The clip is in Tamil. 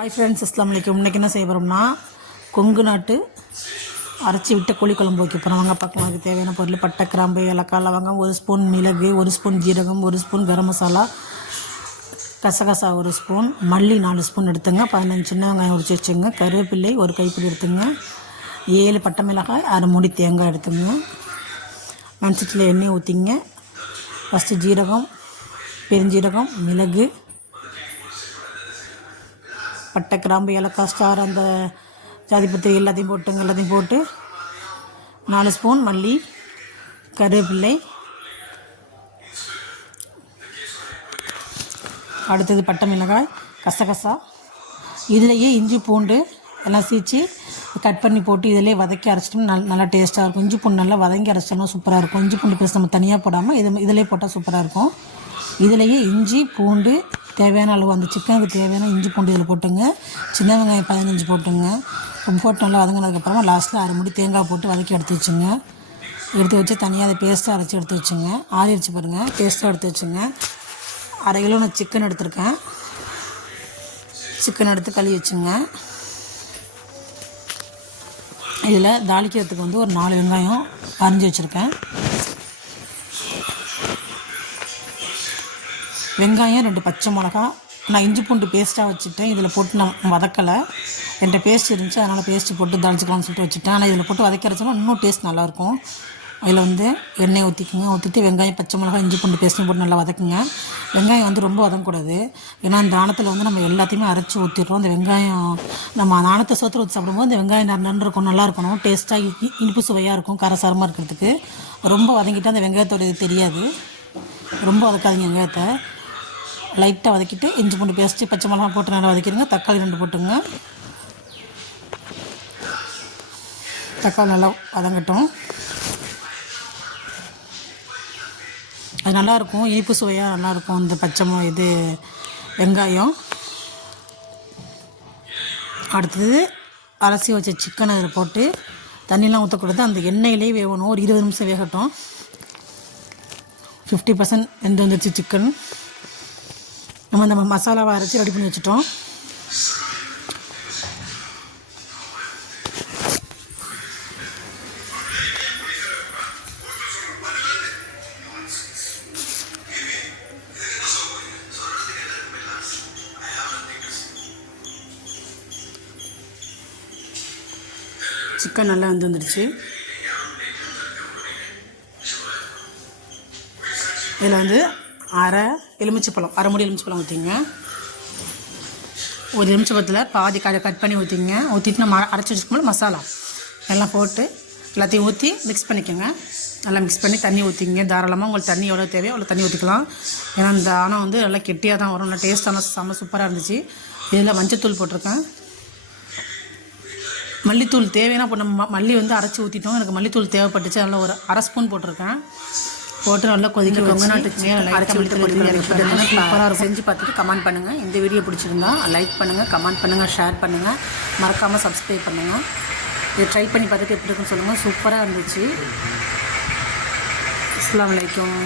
ஹாய் ஃப்ரெண்ட்ஸ், அஸ்ஸலாமு அலைக்கும். இன்றைக்கி என்ன செய்ய போகிறோம்னா கொங்கு நாட்டு அரைச்சி விட்ட கோழி குழம்பு வைக்க போகிறோம். வாங்க பார்க்கலாம். அதுக்கு தேவையான பொருள்: பட்டை, கிராம்பு, ஏலக்காய், லவங்கம், 1 ஸ்பூன் மிளகு, 1 ஸ்பூன் ஜீரகம், 1 ஸ்பூன் கரம் மசாலா, கசகசா 1 ஸ்பூன், மல்லி 4 ஸ்பூன் எடுத்துங்க, 15 சின்ன வெங்காயம் உரிச்சு வச்சுங்க, கருவேப்பிள்ளை 1 கைப்பிடி எடுத்துங்க, 7 பட்டை மிளகாய், 1/2 மூடி தேங்காய் எடுத்துங்க. மண்சட்டியில் எண்ணெய் ஊற்றிங்க. ஃபஸ்ட்டு ஜீரகம், பெருஞ்சீரகம், மிளகு, பட்டை, கிராம்பு, ஏலக்காய், ஸ்டார், அந்த ஜாதிபத்திரி எல்லாத்தையும் போட்டு 4 ஸ்பூன் மல்லி, கருவேப்பிள்ளை, அடுத்தது பட்டை மிளகாய், கசகசா. இதிலையே இஞ்சி பூண்டு எல்லாம் சீச்சு கட் பண்ணி போட்டு இதிலே வதக்கி அரைச்சிட்டோம்னா நல்லா டேஸ்ட்டாக இருக்கும். இஞ்சி பூண்டு நல்லா வதங்கி அரைச்சிட்டோம்னா சூப்பராக இருக்கும். இஞ்சி பூண்டு பேஸ்ட் நம்ம தனியாக போடாமல் இதிலே போட்டால் சூப்பராக இருக்கும். இதிலையே இஞ்சி பூண்டு தேவையான அளவு, அந்த சிக்கனுக்கு தேவையான இஞ்சி பூண்டு இதில் போட்டுங்க. சின்ன வெங்காயம் 15 போட்டுங்க. போட்டு நல்லா வதங்கினதுக்கப்புறமா லாஸ்ட்டில் 1/2 மூடி தேங்காய் போட்டு வதக்கி எடுத்து வச்சுங்க. எடுத்து வச்சு தனியாக அதை பேஸ்ட்டாக அரைச்சி எடுத்து வச்சுங்க. ஆறிடுச்சு பாருங்கள், பேஸ்ட்டாக எடுத்து வச்சுங்க. 1/2 கிலோ நான் சிக்கன் எடுத்துருக்கேன். சிக்கன் எடுத்து கழுவி வச்சுங்க. இதில் தாளிக்கிறதுக்கு வந்து ஒரு 4 வெங்காயம் அரிஞ்சு வச்சுருக்கேன். வெங்காயம் 2 பச்சை மிளகா. நான் இஞ்சி பூண்டு பேஸ்ட்டாக வச்சுட்டேன். இதில் போட்டு நான் வதக்கலை. என்கிட்ட பேஸ்ட் இருந்துச்சு, அதனால் பேஸ்ட்டு போட்டு தாளிச்சிக்கலாம்னு சொல்லிட்டு வச்சுட்டேன். ஆனால் இதில் போட்டு வதக்கிறச்சோன்னா இன்னும் டேஸ்ட் நல்லாயிருக்கும். அதில் வந்து எண்ணெய் ஊற்றிக்குங்க. ஊற்றிட்டு வெங்காயம், பச்சை மிளகாய், இஞ்சி பூண்டு பேஸ்ட்டும் போட்டு நல்லா வதக்குங்க. வெங்காயம் வந்து ரொம்ப வதங்கக்கூடாது. ஏன்னா அந்த ஆணத்தில் வந்து நம்ம எல்லாத்தையுமே அரைச்சி ஊற்றிடுறோம். அந்த வெங்காயம் நம்ம ஆணத்தை சோத்துல ஊற்றி சாப்பிடும்போது இந்த வெங்காயம் நன்று இருக்கும், நல்லா இருக்கணும், டேஸ்ட்டாக இனிப்பு சுவையாக இருக்கும், காரசாரமாக இருக்கிறதுக்கு. ரொம்ப வதங்கிட்டு அந்த வெங்காயத்தோட இது தெரியாது. ரொம்ப வதக்காதீங்க வெங்காயத்தை. லைட்டாக வதக்கிட்டு இஞ்சி பூண்டு பேஸ்ட்டு, பச்சை மிளகாய் போட்டு நல்லா வதக்கிடுங்க. தக்காளி 2 போட்டுங்க. தக்காளி நல்லா வதங்கட்டும். அது நல்லாயிருக்கும், இனிப்பு சுவையாக நல்லாயிருக்கும். இந்த பச்சை இது வெங்காயம். அடுத்தது அலசி வச்ச சிக்கன் அதில் போட்டு தண்ணியெலாம் ஊற்றக்கூடாது. அந்த எண்ணெயிலே வேகணும். ஒரு 20 நிமிஷம் வேகட்டும். 50% வெந்து வந்துடுச்சு சிக்கன். நம்ம இந்த மசாலாவை அரைச்சி ரெடி பண்ணி வச்சுட்டோம். சிக்கன் நல்லா வந்துடுச்சு. இதில் வந்து 1/2 மூடி எலுமிச்சப்பழம் ஊற்றிங்க. ஒரு எலுமிச்சப்பழத்தில் பாதி கட் பண்ணி ஊற்றிங்க. ஊற்றிட்டு நம்ம அரைச்சி வச்சுக்கோங்க. மசாலா எல்லாம் போட்டு எல்லாத்தையும் ஊற்றி மிக்ஸ் பண்ணிக்கோங்க. நல்லா மிக்ஸ் பண்ணி தண்ணி ஊற்றிங்க. தாராளமாக உங்களுக்கு தண்ணி எவ்வளோ தேவையோ அவ்வளோ தண்ணி ஊற்றிக்கலாம். ஏன்னா இந்த ஆணம் வந்து நல்லா கெட்டியாக தான் வரும். நல்லா டேஸ்ட்டான செம்ம சூப்பராக இருந்துச்சு. இதில் மஞ்சத்தூள் போட்டிருக்கேன். மல்லித்தூள் தேவையான இப்போ நம்ம மல்லி வந்து அரைச்சி ஊற்றிட்டோம். எனக்கு மல்லித்தூள் தேவைப்பட்டுச்சு, அதனால் ஒரு 1/2 ஸ்பூன் போட்டிருக்கேன். போட்டு நல்லா கொதிக்க கொங்கு நாட்டுக்கு சூப்பராக இருக்கும். செஞ்சு பார்த்துட்டு கமெண்ட் பண்ணுங்கள். இந்த வீடியோ பிடிச்சிருந்தா லைக் பண்ணுங்கள், கமெண்ட் பண்ணுங்கள், ஷேர் பண்ணுங்கள், மறக்காமல் சப்ஸ்கிரைப் பண்ணுங்கள். இதை ட்ரை பண்ணி பார்த்துட்டு எப்படி இருக்குன்னு சொல்லுங்கள். சூப்பராக இருந்துச்சு. அஸ்ஸலாமு அலைக்கும்.